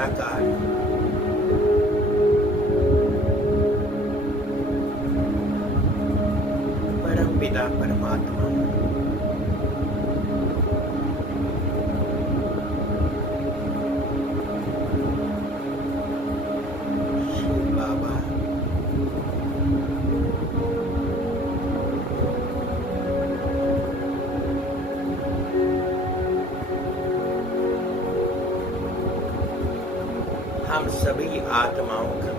निराकार परम पिता परमात्मा शिव बाबा हम सभी आत्माओं का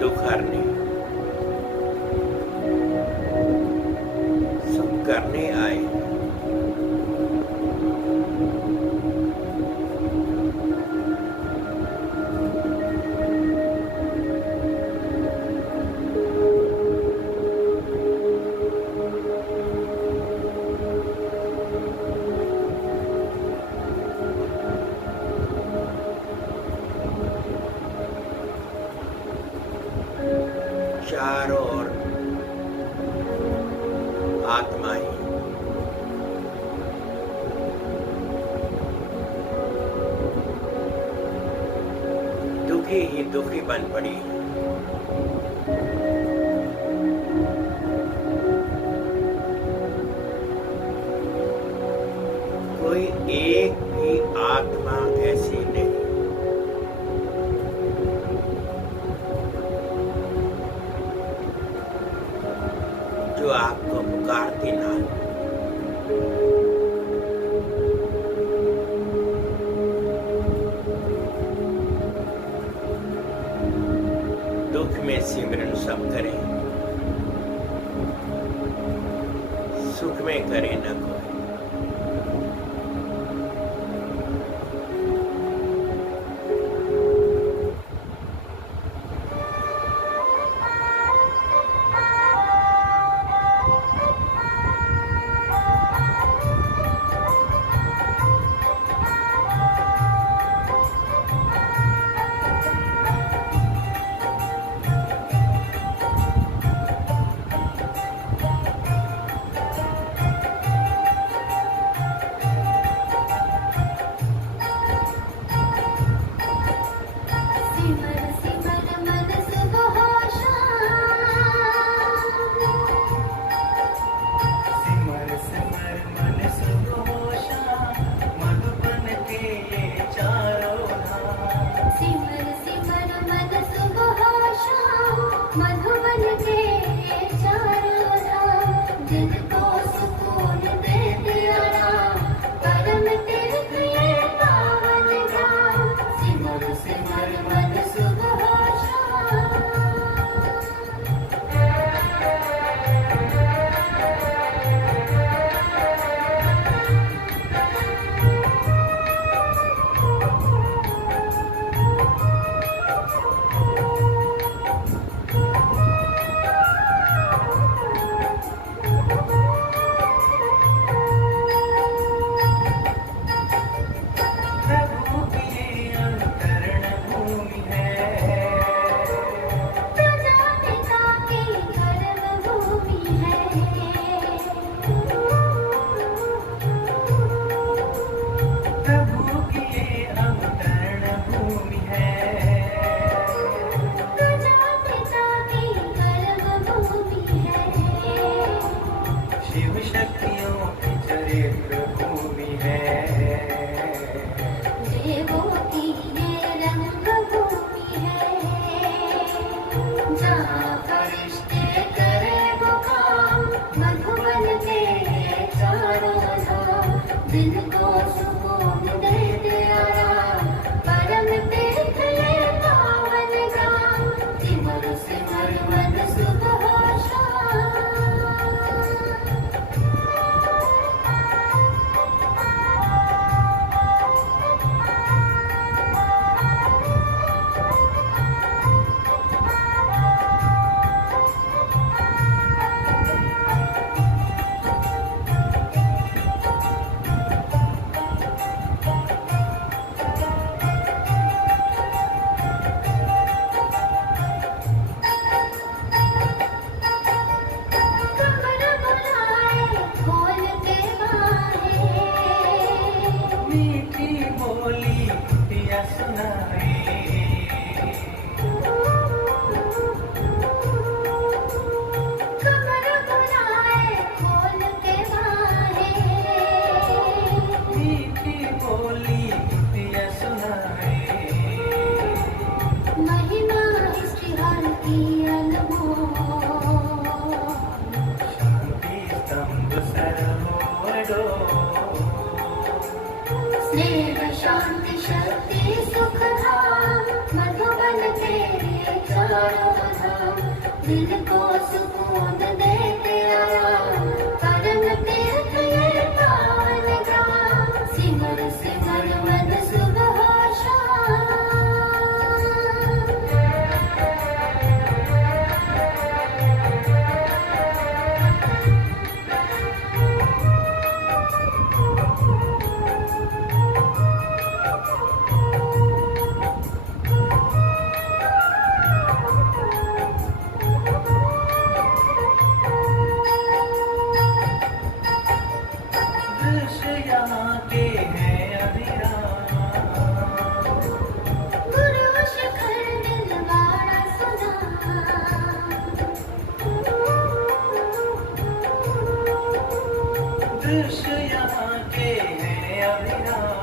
दुख हरने सुख करने आए। चारों ओर आत्माएं दुखी ही दुखी बन पड़ी। कोई एक भी आत्मा ऐसी नहीं जो आपको पुकारती ना। दुख में सिमरन सब करें, सुख में करे न कोई। अति अनमोल। शांति स्तंभ सर्वोडो। स्नेह शांति शक्ति सुख धाम, मधुबन तेरे चारों धाम। दिल को सुकून देते आराम, परम तीर्थ ये पावन ग्राम। सिमर सिमर मन सुबह शाम। दृश्य यहाँ के हैं अभिराम। गुरु शिखर दिलवाड़ा सुना। दृश्य यहाँ के हैं अभिराम।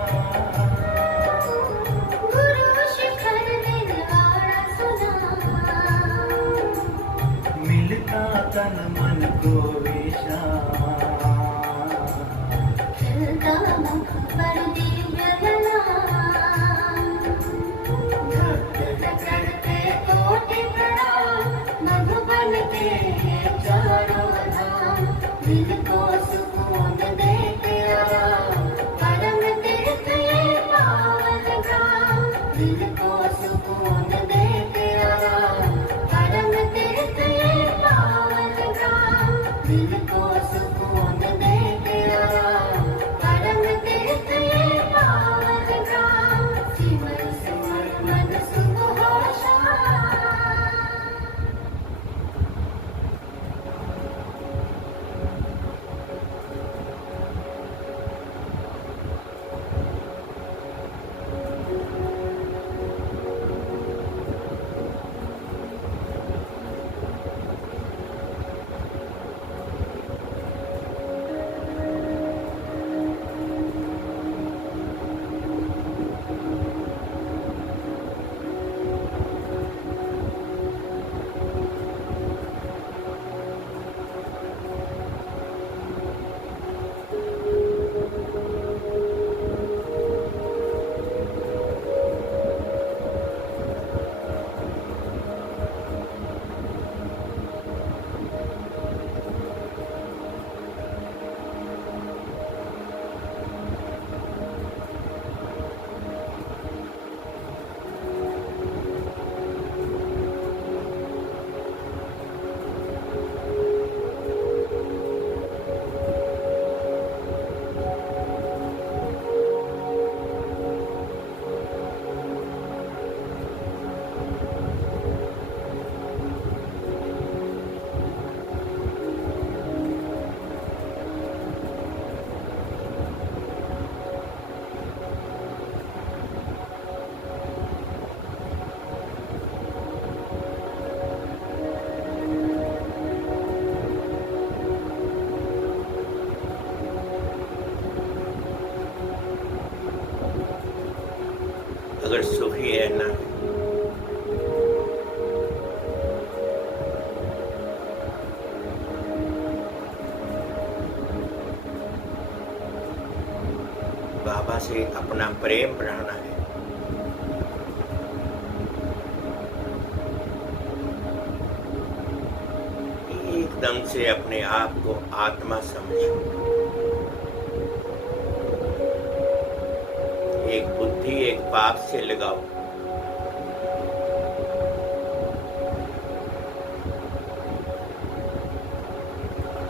गुरु शिखर दिलवाड़ा सुना। मिलता तन मन को विश्राम। खिलता मुख पर दिव्य ललाम। भक्त करते कोटि प्रणाम, मधुबन के चारों धाम। दिल को सुकून देते आराम, परम तीर्थ ये पावन ग्राम। दिल को सुकून देते आराम, परम तीर्थ ये पावन ग्राम। दिल को सुकून देते आराम, परम तीर्थ ये पावन ग्राम। सिमर सिमर मन सुबह शाम। अगर सुखी है ना, बाबा से अपना प्रेम बढ़ाना है। एकदम से अपने आप को आत्मा समझो। एक बुद्धि एक पाप से लगाओ।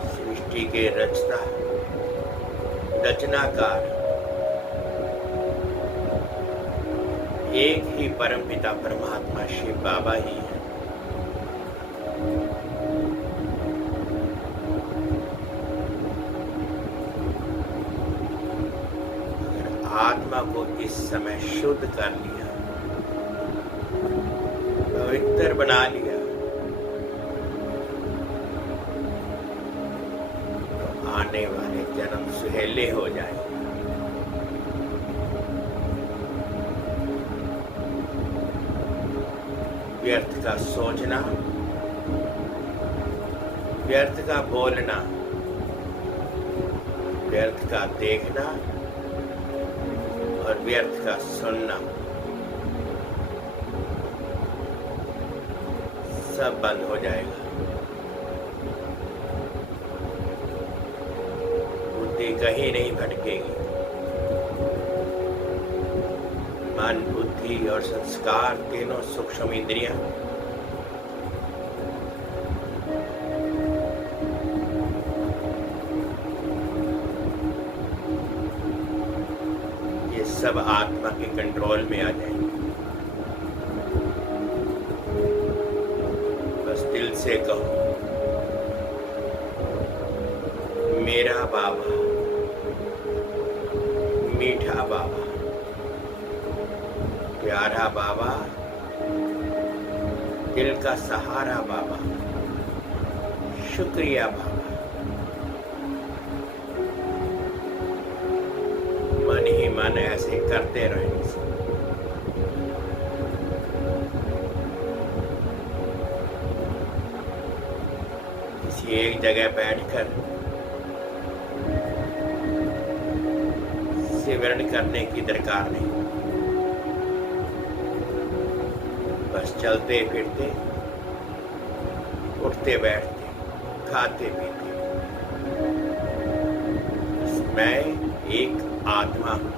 सृष्टि के रचनाकार एक ही परमपिता परमात्मा शिव बाबा ही है। आत्मा को इस समय शुद्ध कर लिया, पवित्र बना लिया, तो आने वाले जन्म सुहेले हो जाए। व्यर्थ का सोचना व्यर्थ का बोलना, व्यर्थ का देखना और व्यर्थ का सुनना सब बंद हो जाएगा। बुद्धि कहीं नहीं भटकेगी। मन, बुद्धि और संस्कार तीनों सूक्ष्म इंद्रियां ये सब आत्मा के कंट्रोल में आ जाएंगे। बस दिल से कहो, मेरा बाबा, मीठा बाबा, प्यारा बाबा, दिल का सहारा बाबा, शुक्रिया बाबा। मन ही मन ऐसे करते रहें। किसी एक जगह बैठकर सिमरन करने की दरकार नहीं। बस चलते फिरते, उठते बैठते, खाते पीते, मैं एक आत्मा हूं,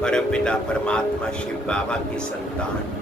परमपिता परमात्मा शिव बाबा की संतान।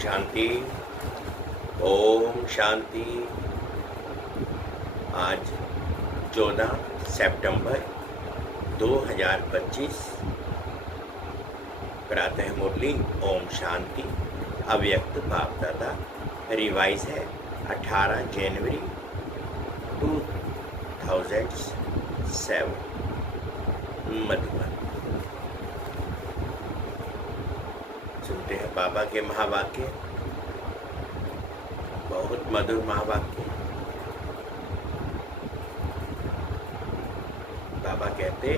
शांति। ओम शांति। आज 14 सितंबर 2025 प्रातः मुरली ओम शांति। अव्यक्त बाप दादा रिवाइज है 18 जनवरी 2007 मधुबन। सुनते हैं बाबा के महावाक्य, बहुत मधुर महावाक्य। बाबा कहते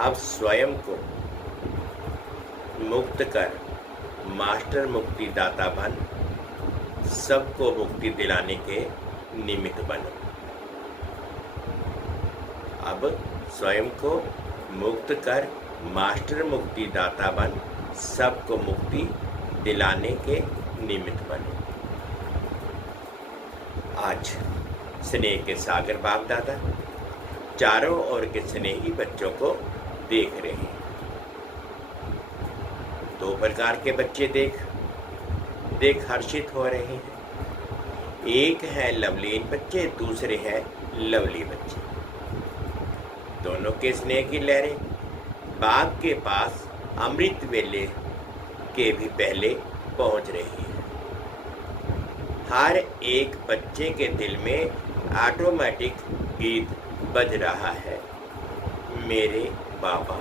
अब स्वयं को मुक्त कर मास्टर मुक्ति दाता बन, सबको मुक्ति दिलाने के निमित्त बनो। अब स्वयं को मुक्त कर मास्टर मुक्ति दाता बन, सबको मुक्ति दिलाने के निमित्त बनो। आज स्नेह के सागर बाप दादा चारों ओर के स्नेही बच्चों को देख रहे हैं। दो प्रकार के बच्चे देख हर्षित हो रहे हैं। एक है लवलीन बच्चे, दूसरे है लवली बच्चे। दोनों के स्नेह की लहरें बाप के पास अमृत वेले के भी पहले पहुंच रही है। हर एक बच्चे के दिल में ऑटोमेटिक गीत बज रहा है, मेरे बाबा।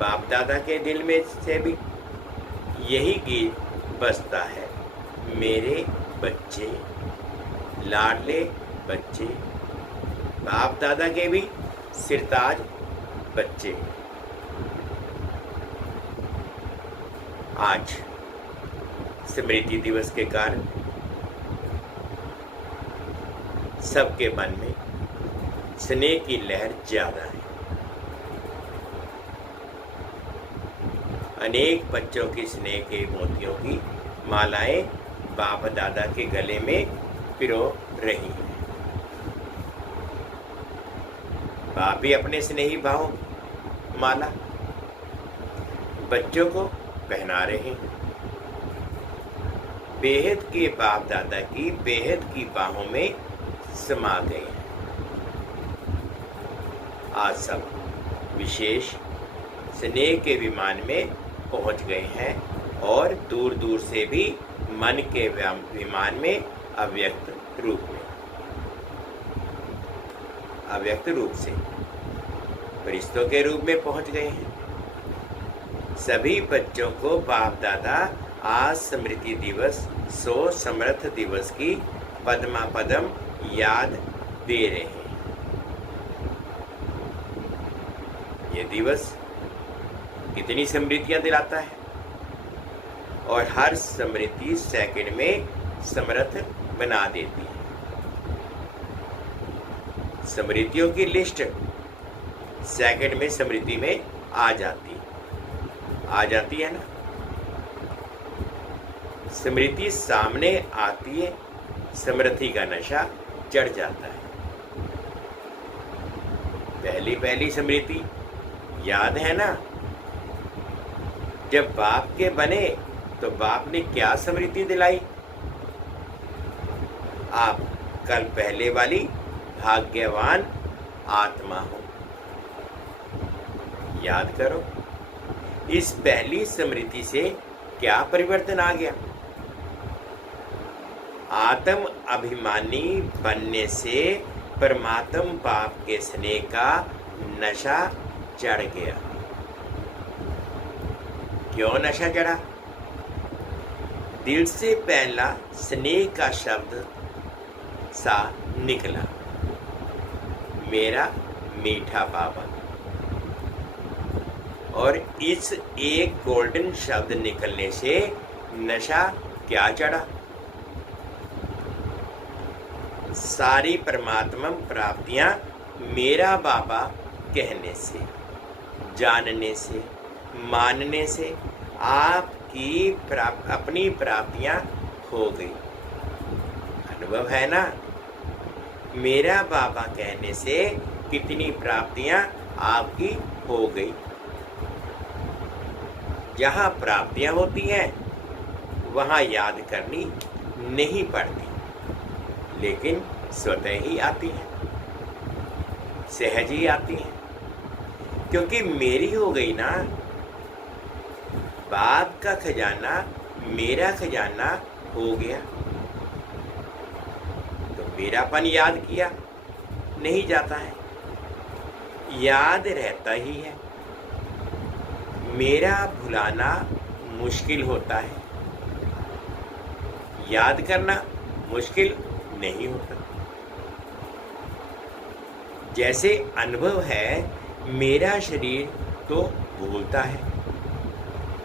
बाप दादा के दिल में से भी यही गीत बजता है, मेरे बच्चे, लाडले बच्चे। बाप दादा के भी सिरताज बच्चे। आज स्मृति दिवस के कारण सबके मन में स्नेह की लहर ज्यादा है। अनेक बच्चों की स्नेह के मोतियों की मालाएं बाप दादा के गले में पिरो रही हैं। बाप भी अपने स्नेही भाव माला बच्चों को पहना रहे हैं। बेहद के बाप दादा की बेहद की बाहों में समा गए हैं। आज सब विशेष स्नेह के विमान में पहुंच गए हैं और दूर दूर से भी मन के विमान में अव्यक्त रूप से फरिश्तों के रूप में पहुंच गए हैं। सभी बच्चों को बाप दादा आज स्मृति दिवस सो समर्थ दिवस की पद्मा पदम याद दे रहे हैं। ये दिवस कितनी समृद्धियां दिलाता है और हर समृद्धि सेकंड में समर्थ बना देती है। समृद्धियों की लिस्ट सेकंड में समृद्धि में आ जाती है ना। समृद्धि सामने आती है, समृद्धि का नशा चढ़ जाता है। पहली समृद्धि याद है ना, जब बाप के बने तो बाप ने क्या समृद्धि दिलाई। आप कल पहले वाली भाग्यवान आत्मा हो, याद करो। इस पहली समृद्धि से क्या परिवर्तन आ गया। आत्म अभिमानी बनने से परमात्म बाप के स्नेह का नशा चढ़ गया। क्यों नशा चढ़ा? दिल से पहला स्नेह का शब्द सा निकला, मेरा मीठा बाबा। और इस एक गोल्डन शब्द निकलने से नशा क्या चढ़ा? सारी परमात्मा प्राप्तियां मेरा बाबा कहने से, जानने से, मानने से आपकी अपनी प्राप्तियां हो गई। अनुभव है ना, मेरा बाबा कहने से कितनी प्राप्तियां आपकी हो गई। जहाँ प्राप्तियां होती हैं वहाँ याद करनी नहीं पड़ती, लेकिन स्वतः ही आती है, सहज ही आती है, क्योंकि मेरी हो गई ना। बाप का खजाना मेरा खजाना हो गया, तो मेरापन याद किया नहीं जाता है, याद रहता ही है। मेरा भुलाना मुश्किल होता है, याद करना मुश्किल नहीं होता। जैसे अनुभव है, मेरा शरीर तो भूलता है,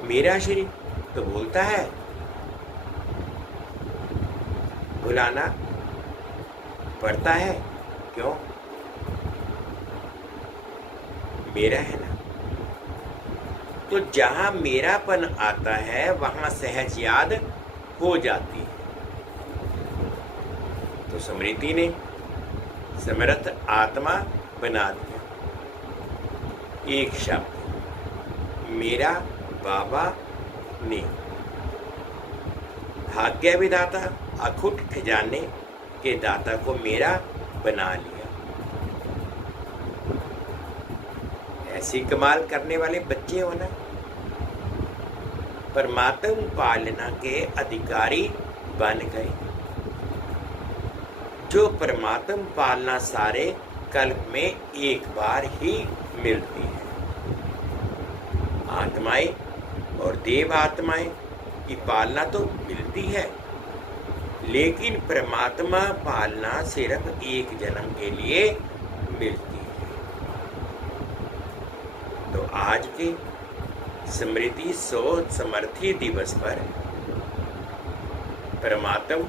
मेरा शरीर तो भूलता है, भुलाना पड़ता है। क्यों? मेरा है ना। तो जहां मेरापन आता है वहां सहज याद हो जाती है। तो स्मृति ने समर्थ आत्मा बना दिया। एक शब्द, मेरा बाबा ने। भाग्य विधाता अखुट खजाने के दाता को मेरा बना लिया। ऐसी कमाल करने वाले बच्चे हो ना। परमात्म पालना के अधिकारी बन गए। जो परमात्म पालना सारे कल्प में एक बार ही मिलती है। आत्माएं और देव आत्माएं की पालना तो मिलती है, लेकिन परमात्मा पालना सिर्फ एक जन्म के लिए मिलती है। तो आज के स्मृति 100 समर्थी दिवस पर परमात्म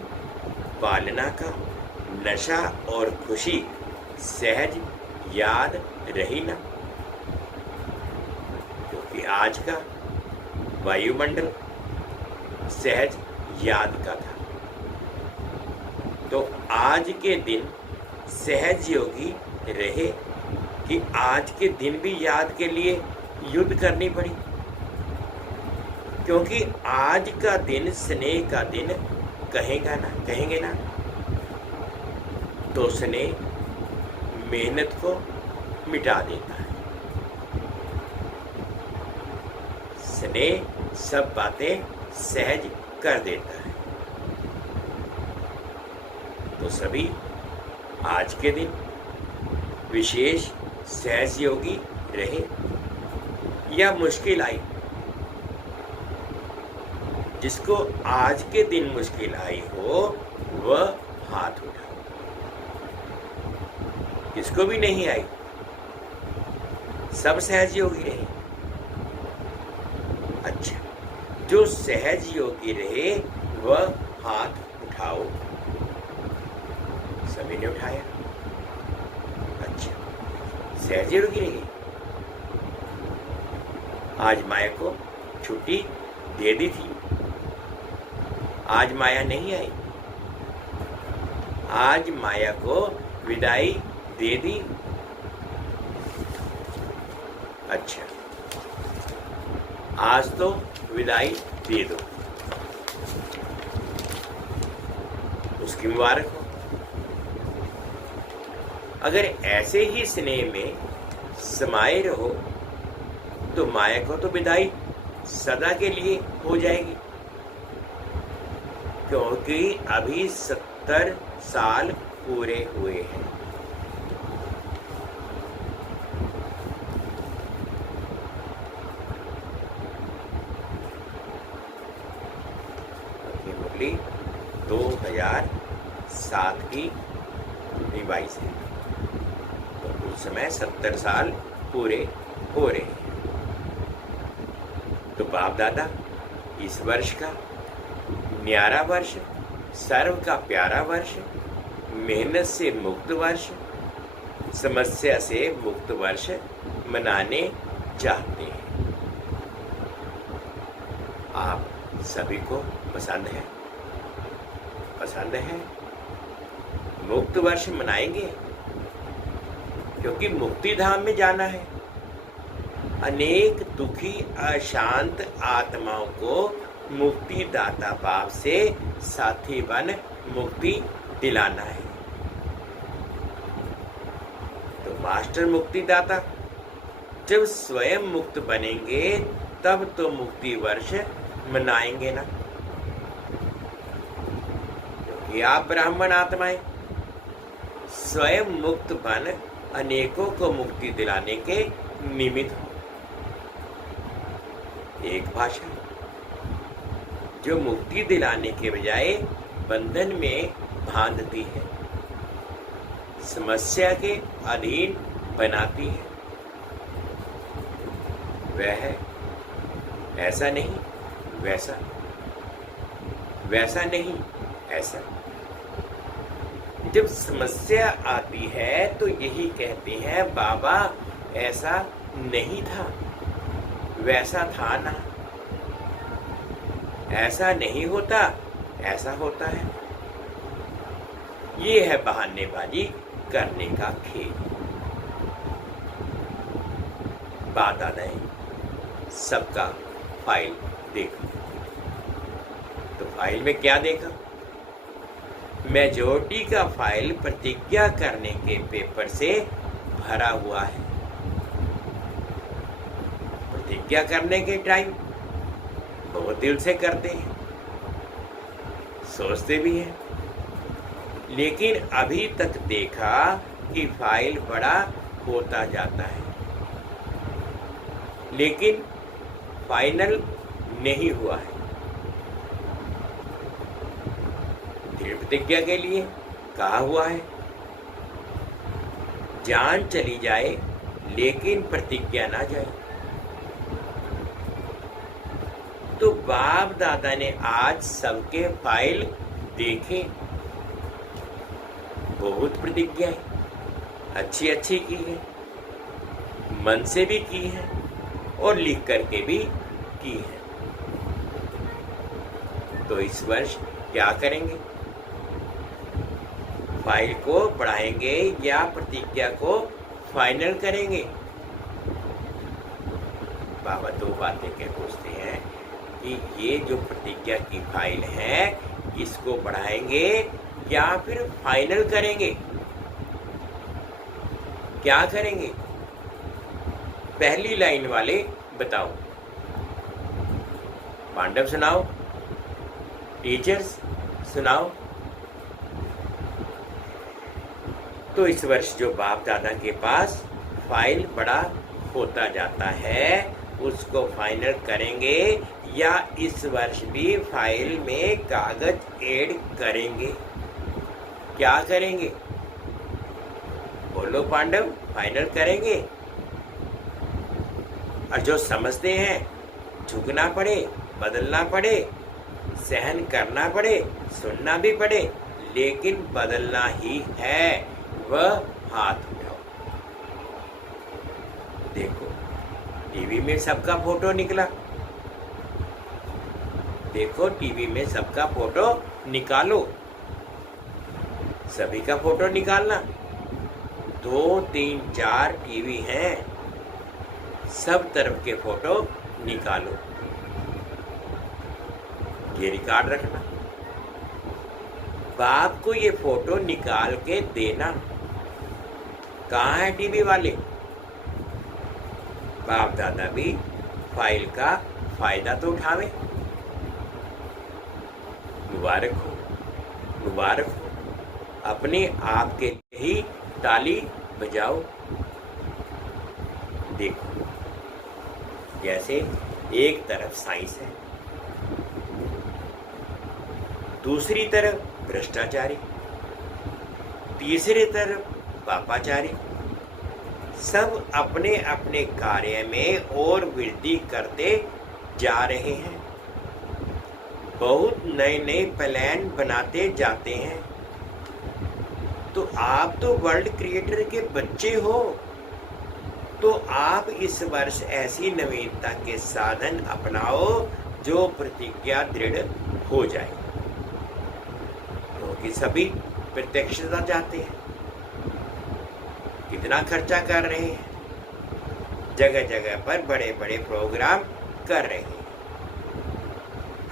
पालना का नशा और खुशी सहज याद रही ना। क्योंकि आज का वायुमंडल सहज याद का था। तो आज के दिन सहज योगी रहे कि आज के दिन भी याद के लिए युद्ध करनी पड़ी। क्योंकि आज का दिन स्नेह का दिन कहेंगे ना, तो स्नेह मेहनत को मिटा देता है। स्नेह सब बातें सहज कर देता है। तो सभी आज के दिन विशेष सहज योगी रहे। या मुश्किल आई, जिसको आज के दिन मुश्किल आई हो वह हाथ उठाओ। किसको भी नहीं आई, सब सहज योगी रहे। अच्छा, जो सहज योगी रहे वह हाथ उठाओ। सभी ने उठाया। अच्छा, सहज योगी रहे। आज माया को छुट्टी दे दी थी, आज माया नहीं आई। आज माया को विदाई दे दी। अच्छा, आज तो विदाई दे दो, उसकी मुबारक हो। अगर ऐसे ही स्नेह में समाये रहो तो माया को तो विदाई सदा के लिए हो जाएगी। क्योंकि अभी 70 साल पूरे हुए हैं। मुरली 2007 की रिवाइज है, तो उस समय 70 साल पूरे हो रहे हैं। तो बाप दादा इस वर्ष का न्यारा वर्ष, सर्व का प्यारा वर्ष, मेहनत से मुक्त वर्ष, समस्या से मुक्त वर्ष मनाने चाहते हैं। आप सभी को पसंद है? पसंद है? मुक्त वर्ष मनाएंगे, क्योंकि मुक्ति धाम में जाना है। अनेक दुखी अशांत आत्माओं को मुक्ति दाता बाप से साथी बन मुक्ति दिलाना है। तो मास्टर मुक्ति दाता जब स्वयं मुक्त बनेंगे तब तो मुक्ति वर्ष मनाएंगे ना, क्योंकि आप ब्राह्मण आत्माएं स्वयं मुक्त बन अनेकों को मुक्ति दिलाने के निमित्त हो। एक भाषा जो मुक्ति दिलाने के बजाय बंधन में बांधती है, समस्या के अधीन बनाती है, वह है ऐसा नहीं वैसा, वैसा नहीं ऐसा। जब समस्या आती है तो यही कहते हैं बाबा ऐसा नहीं था, वैसा था ना, ऐसा नहीं होता ऐसा होता है। ये है बहानेबाजी करने का खेल। बात आ रही सबका फाइल देखा, तो फाइल में क्या देखा? मेजॉरिटी का फाइल प्रतिज्ञा करने के पेपर से भरा हुआ है। प्रतिज्ञा करने के टाइम बहुत दिल से करते हैं, सोचते भी हैं, लेकिन अभी तक देखा कि फाइल बड़ा होता जाता है, लेकिन फाइनल नहीं हुआ है। दृढ़ प्रतिज्ञा के लिए कहा हुआ है जान चली जाए लेकिन प्रतिज्ञा ना जाए। तो बाप दादा ने आज सबके फाइल देखे, बहुत प्रतिज्ञाएं अच्छी अच्छी की है, मन से भी की है और लिख करके भी की है। तो इस वर्ष क्या करेंगे? फाइल को बढ़ाएंगे या प्रतिज्ञा को फाइनल करेंगे? बाबा दो बातें कह पूछते हैं कि ये जो प्रतिज्ञा की फाइल है इसको बढ़ाएंगे या फिर फाइनल करेंगे? क्या करेंगे? पहली लाइन वाले बताओ, पांडव सुनाओ, टीचर्स सुनाओ। तो इस वर्ष जो बाप दादा के पास फाइल बड़ा होता जाता है उसको फाइनल करेंगे या इस वर्ष भी फाइल में कागज ऐड करेंगे? क्या करेंगे? बोलो पांडव, फाइनल करेंगे? और जो समझते हैं झुकना पड़े, बदलना पड़े, सहन करना पड़े, सुनना भी पड़े, लेकिन बदलना ही है, वह हाथ उठाओ। देखो टीवी में सबका फोटो निकला, देखो टीवी में सबका फोटो निकालो, सभी का फोटो निकालना। 2 3 4 टीवी हैं, सब तरफ के फोटो निकालो, ये रिकॉर्ड रखना। बाप को ये फोटो निकाल के देना। कहाँ है टीवी वाले? बाप दादा भी फाइल का फायदा तो उठावे। मुबारक हो, मुबारक हो। अपने आप के लिए ही ताली बजाओ। देखो जैसे एक तरफ साइंस है, दूसरी तरफ भ्रष्टाचारी, तीसरी तरफ पापाचारी, सब अपने अपने कार्य में और वृद्धि करते जा रहे हैं। बहुत नए नए प्लान बनाते जाते हैं। तो आप तो वर्ल्ड क्रिएटर के बच्चे हो, तो आप इस वर्ष ऐसी नवीनता के साधन अपनाओ जो प्रतिज्ञा दृढ़ हो जाए, क्योंकि सभी प्रत्यक्षता चाहते हैं। कितना खर्चा कर रहे हैं, जगह जगह पर बड़े बड़े प्रोग्राम कर रहे हैं।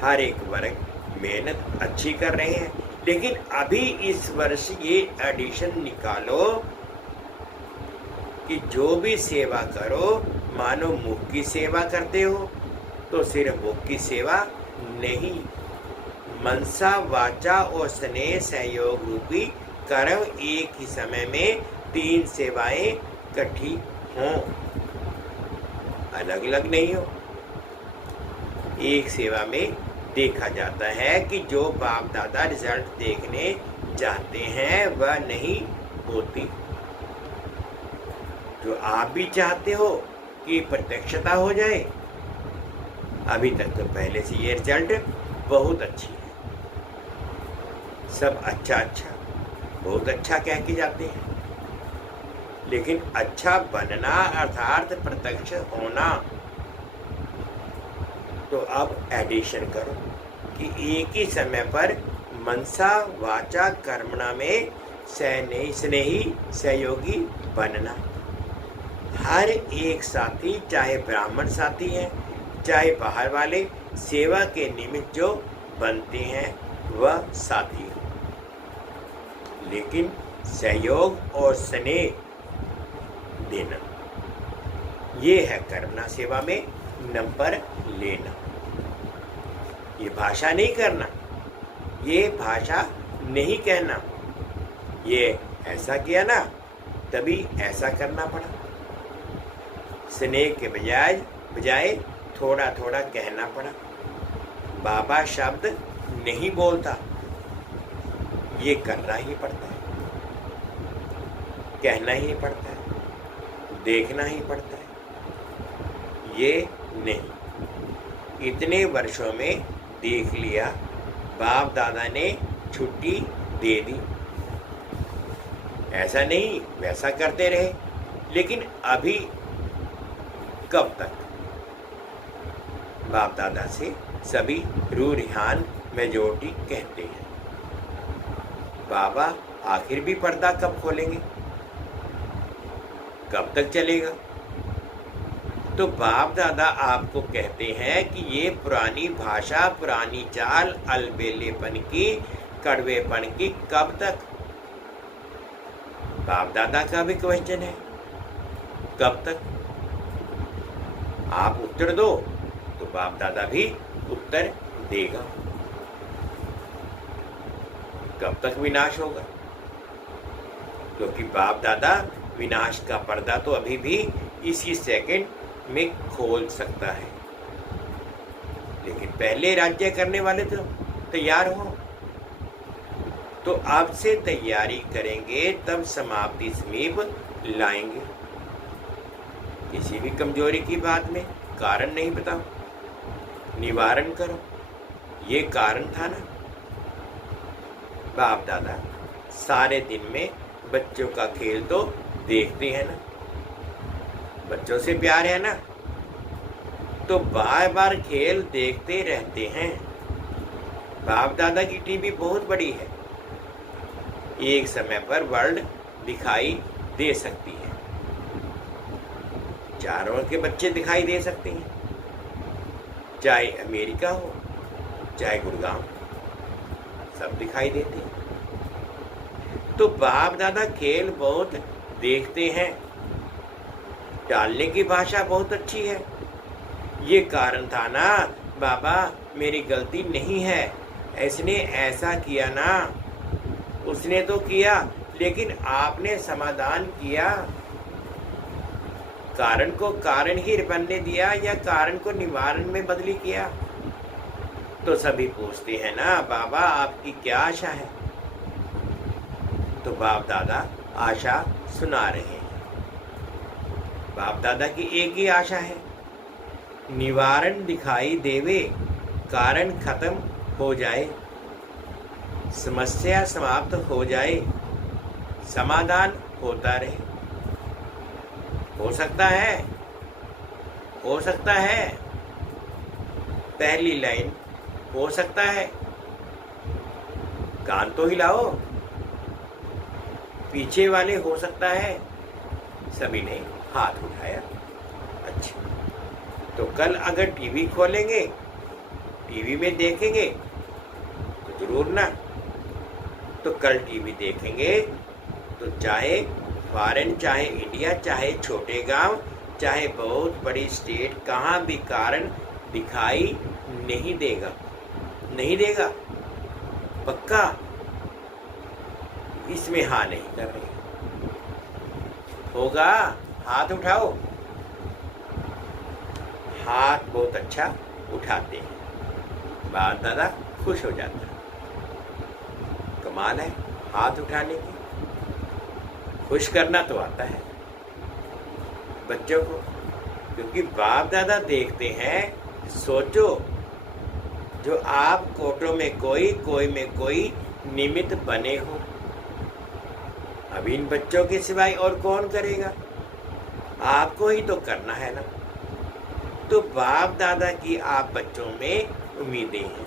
हर एक वर्ग मेहनत अच्छी कर रहे हैं, लेकिन अभी इस वर्ष ये एडिशन निकालो कि जो भी सेवा करो, मानो मुख की सेवा करते हो तो सिर्फ मुख की सेवा नहीं, मनसा वाचा और स्नेह सहयोग रूपी कर्म एक ही समय में 3 सेवाएं इकट्ठी हों, अलग अलग नहीं हो। एक सेवा में देखा जाता है कि जो बाप दादा रिजल्ट देखने जाते हैं वह नहीं होती। जो आप भी चाहते हो कि प्रत्यक्षता हो जाए, अभी तक तो पहले से ये रिजल्ट बहुत अच्छी है। सब अच्छा अच्छा, बहुत अच्छा कह के जाते हैं, लेकिन अच्छा बनना अर्थात प्रत्यक्ष होना, तो अब एडिशन करो कि एक ही समय पर मनसा वाचा कर्मणा में स्नेही सहयोगी बनना। हर एक साथी, चाहे ब्राह्मण साथी हैं चाहे बाहर वाले, सेवा के निमित्त जो बनते हैं वह साथी हैं, लेकिन सहयोग और स्नेह देना, ये है कर्मणा सेवा में नंबर लेना। ये भाषा नहीं करना, ये भाषा नहीं कहना, ये ऐसा किया ना तभी ऐसा करना पड़ा। स्नेह के बजाय थोड़ा थोड़ा कहना पड़ा। बाबा शब्द नहीं बोलता, ये करना ही पड़ता है, कहना ही पड़ता है, देखना ही पड़ता है। ये नहीं, इतने वर्षों में देख लिया, बाप दादा ने छुट्टी दे दी, ऐसा नहीं वैसा करते रहे, लेकिन अभी कब तक? बाप दादा से सभी रूह रिहान मेजोरिटी कहते हैं, बाबा आखिर भी पर्दा कब खोलेंगे, कब तक चलेगा? तो बाप दादा आपको कहते हैं कि ये पुरानी भाषा, पुरानी चाल, अलबेलेपन की, कड़वेपन की कब तक? बाप दादा का भी क्वेश्चन है, कब तक? आप उत्तर दो तो बाप दादा भी उत्तर देगा। कब तक विनाश होगा? क्योंकि बाप दादा विनाश का पर्दा तो अभी भी इसी सेकंड में खोल सकता है, लेकिन पहले राज्य करने वाले तो तैयार हो। तो अब से तैयारी करेंगे तब समाप्ति समीप लाएंगे। किसी भी कमजोरी की बात में कारण नहीं बताओ, निवारण करो। ये कारण था ना। बाप दादा सारे दिन में बच्चों का खेल तो देखते हैं ना, बच्चों से प्यार है ना, तो बार बार खेल देखते रहते हैं। बाप दादा की टीवी बहुत बड़ी है, एक समय पर वर्ल्ड दिखाई दे सकती है, चारों के बच्चे दिखाई दे सकते हैं, चाहे अमेरिका हो चाहे गुड़गांव, सब दिखाई देते हैं। तो बाप दादा खेल बहुत देखते हैं, टालने की भाषा बहुत अच्छी है। ये कारण था ना, बाबा मेरी गलती नहीं है, इसने ऐसा किया ना, उसने तो किया, लेकिन आपने समाधान किया। कारण को कारण ही बनने दिया या कारण को निवारण में बदली किया? तो सभी पूछते हैं ना, बाबा आपकी क्या आशा है? तो बाप दादा आशा सुना रहे हैं। बाप दादा की एक ही आशा है, निवारण दिखाई देवे, कारण खत्म हो जाए, समस्या समाप्त हो जाए, समाधान होता रहे। हो सकता है, हो सकता है, पहली लाइन हो सकता है। कान तो हिलाओ, पीछे वाले हो सकता है। सभी ने हाथ उठाया। अच्छा, तो कल अगर टीवी खोलेंगे टीवी में देखेंगे तो जरूर ना। तो कल टीवी देखेंगे तो चाहे फॉरेन, चाहे इंडिया, चाहे छोटे गांव, चाहे बहुत बड़ी स्टेट, कहाँ भी कारण दिखाई नहीं देगा, नहीं देगा, पक्का। इसमें हाँ नहीं कर रहे। होगा? हाथ उठाओ। हाथ बहुत अच्छा उठाते हैं, बाप दादा खुश हो जाता है। कमाल है हाथ उठाने की। खुश करना तो आता है बच्चों को, क्योंकि बाप दादा देखते हैं। सोचो, जो आप कोटों में कोई, कोई में कोई निमित्त बने हो, अब इन बच्चों के सिवाय और कौन करेगा? आपको ही तो करना है ना। तो बाप दादा की आप बच्चों में उम्मीदें हैं,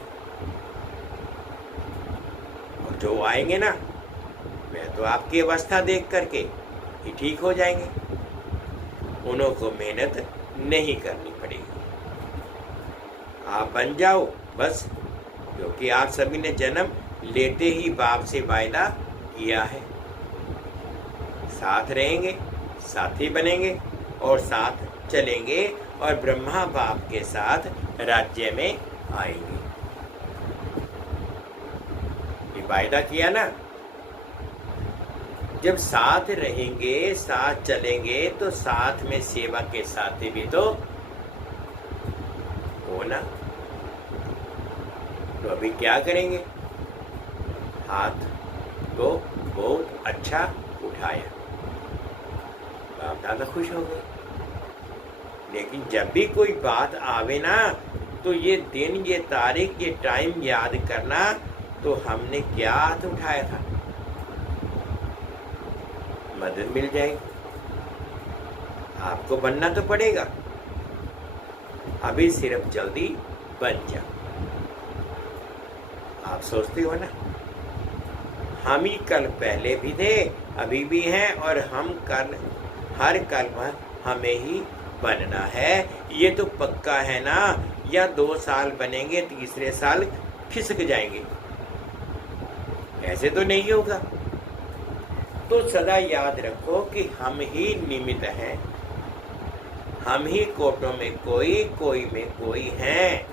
और जो आएंगे ना, वह तो आपकी अवस्था देख करके ही ठीक हो जाएंगे। उन्हों को मेहनत नहीं करनी पड़ेगी, आप बन जाओ बस। क्योंकि आप सभी ने जन्म लेते ही बाप से वायदा किया है, साथ रहेंगे, साथी बनेंगे और साथ चलेंगे, और ब्रह्मा बाप के साथ राज्य में आएंगे। ये वायदा किया ना। जब साथ रहेंगे, साथ चलेंगे, तो साथ में सेवा के साथी भी तो हो ना। तो अभी क्या करेंगे? हाथ को बहुत अच्छा उठाया, बाप दादा खुश हो गए। लेकिन जब भी कोई बात आवे ना, तो ये दिन, ये तारीख, ये टाइम याद करना, तो हमने क्या हाथ उठाया था, मदद मिल जाएगी। आपको बनना तो पड़ेगा, अभी सिर्फ जल्दी बन जाओ। आप सोचते हो ना, हम ही कल पहले भी थे, अभी भी हैं, और हम कल, हर कल हमें ही बनना है। ये तो पक्का है ना। या 2 साल बनेंगे, तीसरे साल खिसक जाएंगे, ऐसे तो नहीं होगा। तो सदा याद रखो कि हम ही निमित्त हैं, हम ही कोटों में कोई, कोई में कोई हैं।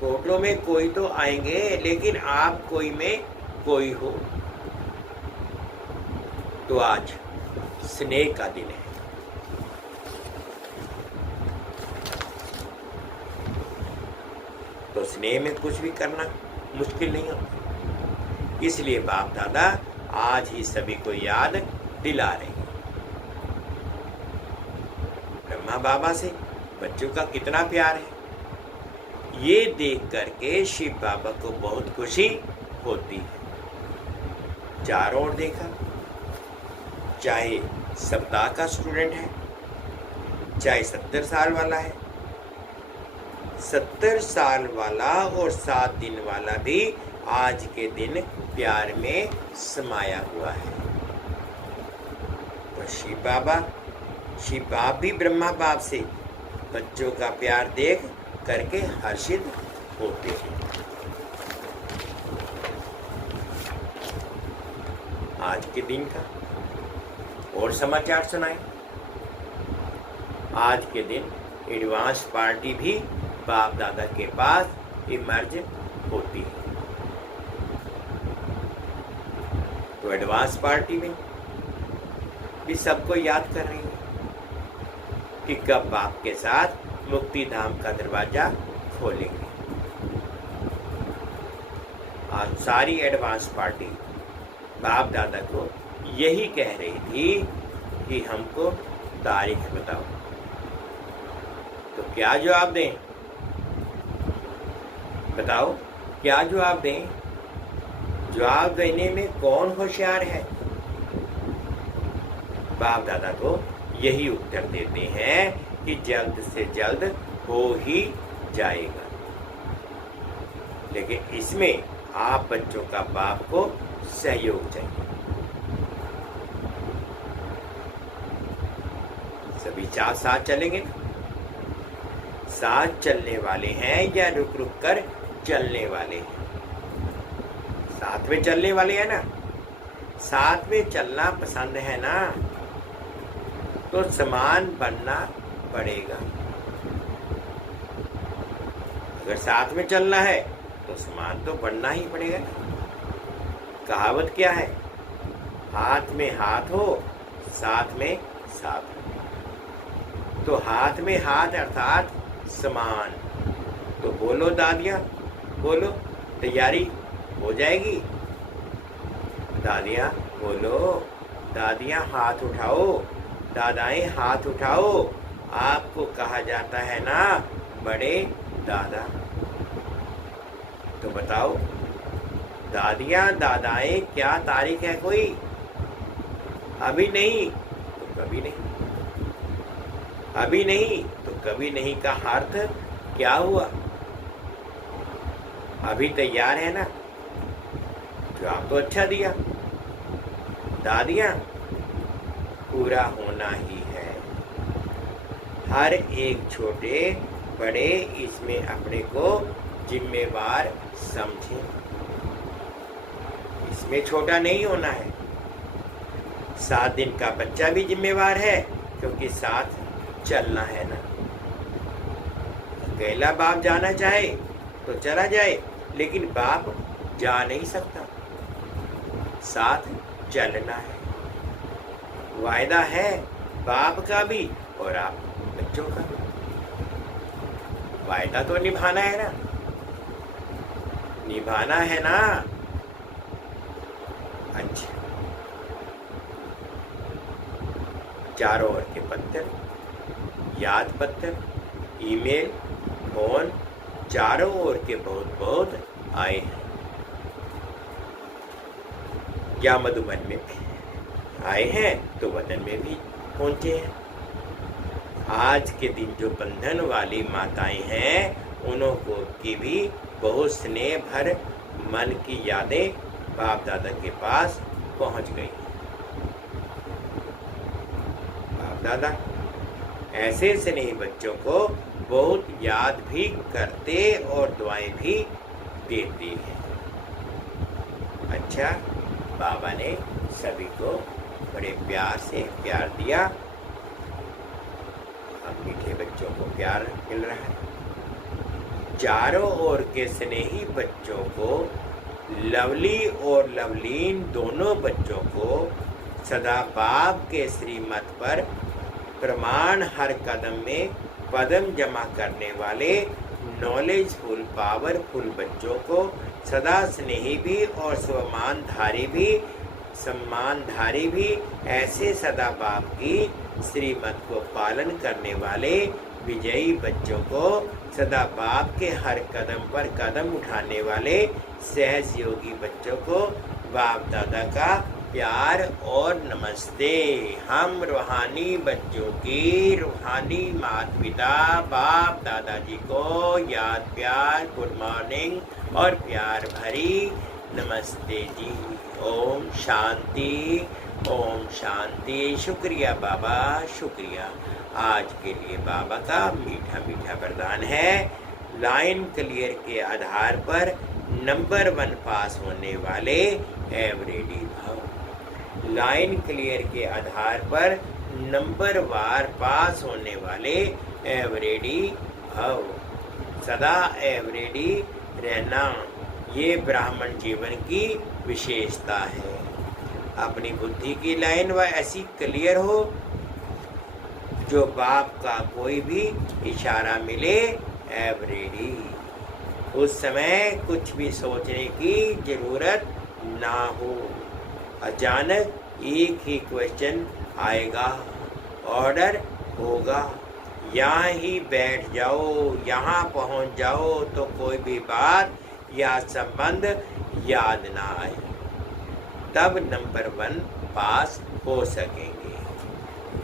कोटों में कोई तो आएंगे, लेकिन आप कोई में कोई हो। तो आज स्नेह का दिन है। तो स्नेह में कुछ भी करना मुश्किल नहीं होता। इसलिए बाप दादा आज ही सभी को याद दिला रहे हैं। ब्रह्मा बाबा से बच्चों का कितना प्यार है, ये देख करके शिव बाबा को बहुत खुशी होती है। चारों ओर देखा, चाहे सप्ताह का स्टूडेंट है, चाहे 70 साल वाला है, 70 साल वाला और 7 दिन वाला भी आज के दिन प्यार में समाया हुआ है। तो शिव बाप भी ब्रह्मा बाप से बच्चों का प्यार देख करके हर्षित होते हैं। आज के दिन का और समाचार सुनाएं। आज के दिन एडवांस पार्टी भी बाप दादा के पास इमर्ज होती है। तो एडवांस पार्टी में भी सबको याद कर रही है कि कब बाप के साथ मुक्ति धाम का दरवाजा खोलेंगे। आज सारी एडवांस पार्टी बाप दादा को यही कह रही थी कि हमको तारीख बताओ। तो क्या जवाब दें? बताओ क्या जवाब दें? जवाब देने में कौन होशियार है? बाप दादा को यही उत्तर देते हैं कि जल्द से जल्द हो ही जाएगा। लेकिन इसमें आप बच्चों का बाप को सहयोग चाहिए। सभी साथ चलेंगे, साथ चलने वाले हैं या रुक रुक कर चलने वाले हैं। साथ में चलने वाले हैं ना, साथ में चलना पसंद है ना, तो समान बनना पड़ेगा। अगर साथ में चलना है तो समान तो बनना ही पड़ेगा। कहावत क्या है? हाथ में हाथ हो, साथ में साथ हो। तो हाथ में हाथ अर्थात समान। तो बोलो दादियाँ, बोलो, तैयारी हो जाएगी? दादियाँ बोलो, दादियाँ हाथ उठाओ, दादाएं हाथ उठाओ। आपको कहा जाता है ना बड़े दादा। तो बताओ दादियाँ दादाएं, क्या तारीख है कोई? अभी नहीं तो कभी नहीं, अभी नहीं तो कभी नहीं का अर्थ क्या हुआ? अभी तैयार है ना? जवाब तो अच्छा दिया। दादियाँ पूरा होना ही है। हर एक छोटे बड़े इसमें अपने को जिम्मेवार समझें। इसमें छोटा नहीं होना है। 7 दिन का बच्चा भी जिम्मेवार है, क्योंकि साथ चलना है ना। अकेला बाप जाना चाहे तो चला जाए, लेकिन बाप जा नहीं सकता, साथ चलना है। वायदा है बाप का भी और आप बच्चों का भी। वायदा तो निभाना है ना, निभाना है ना। अच्छा, चारों ओर के पत्थर, याद पत्थर, ईमेल, फोन, चारों ओर के बहुत बहुत आए हैं। या मधुबन में आए हैं तो वतन में भी पहुंचे हैं। आज के दिन जो बंधन वाली माताएं हैं, उनको की भी बहुत स्नेह भर मन की यादें बाप दादा के पास पहुंच गई। बाप दादा ऐसे स्नेही बच्चों को बहुत याद भी करते और दुआएं भी देते हैं। अच्छा, बाबा ने सभी को बड़े प्यार से प्यार दिया। अब मीठे बच्चों को प्यार मिल रहा है। चारों ओर के स्नेही बच्चों को, लवली और लवलीन दोनों बच्चों को सदा बाप के श्रीमत पर प्रमाण हर कदम में कदम जमा करने वाले नॉलेजफुल पावरफुल बच्चों को सदा स्नेही भी और सम्मानधारी भी ऐसे सदा बाप की श्रीमत को पालन करने वाले विजयी बच्चों को सदा बाप के हर कदम पर कदम उठाने वाले सहयोगी बच्चों को बाप दादा का प्यार और नमस्ते। हम रूहानी बच्चों की रूहानी माता पिता बाप दादाजी को याद प्यार गुड मॉर्निंग और प्यार भरी नमस्ते जी। ओम शांति, ओम शांति। शुक्रिया बाबा, शुक्रिया। आज के लिए बाबा का मीठा मीठा वरदान है। लाइन क्लियर के आधार पर नंबर 1 पास होने वाले एवरेडी भव। लाइन क्लियर के आधार पर नंबर वार पास होने वाले एवरेडी भव। सदा एवरेडी रहना, ये ब्राह्मण जीवन की विशेषता है। अपनी बुद्धि की लाइन वह ऐसी क्लियर हो जो बाप का कोई भी इशारा मिले एवरेडी, उस समय कुछ भी सोचने की जरूरत ना हो। अचानक एक ही क्वेश्चन आएगा, ऑर्डर होगा, यहाँ ही बैठ जाओ, यहाँ पहुँच जाओ, तो कोई भी बात या संबंध याद ना आए, तब नंबर 1 पास हो सकेंगे।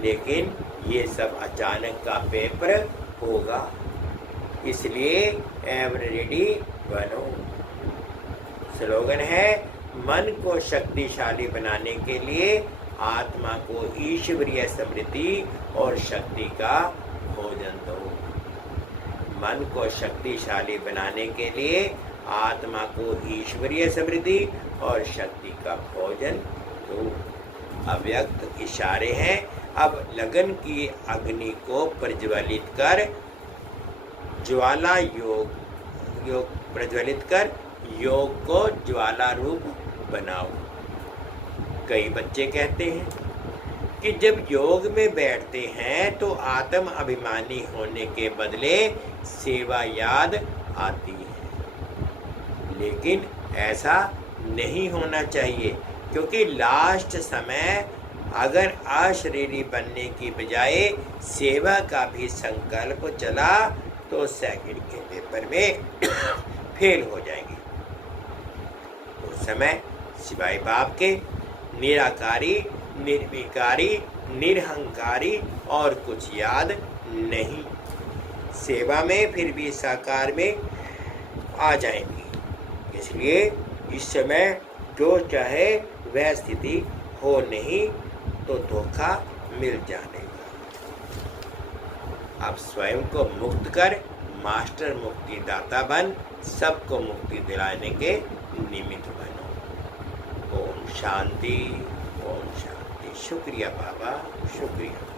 लेकिन ये सब अचानक का पेपर होगा, इसलिए एवरेडी बनो। स्लोगन है, मन को शक्तिशाली बनाने के लिए आत्मा को ईश्वरीय समृद्धि और शक्ति का भोजन दो। मन को शक्तिशाली बनाने के लिए आत्मा को ईश्वरीय समृद्धि और शक्ति का भोजन दो। अव्यक्त इशारे हैं। अब लगन की अग्नि को प्रज्वलित कर ज्वाला योग को ज्वाला रूप बनाओ। कई बच्चे कहते हैं कि जब योग में बैठते हैं तो आत्म अभिमानी होने के बदले सेवा याद आती है, लेकिन ऐसा नहीं होना चाहिए, क्योंकि लास्ट समय अगर अशरीरी बनने की बजाय सेवा का भी संकल्प चला तो सेकंड के पेपर में फेल हो जाएंगे। उस समय सिवाय बाप के निराकारी, निर्विकारी, निरहंकारी और कुछ याद नहीं। सेवा में फिर भी साकार में आ जाएंगी। इसलिए इस समय जो चाहे वह स्थिति हो नहीं तो धोखा मिल जाने का। अब स्वयं को मुक्त कर मास्टर मुक्ति दाता बन सबको मुक्ति दिलाने के निमित्त बनो। ओम शांति, ओम शांति। शुक्रिया बाबा, शुक्रिया।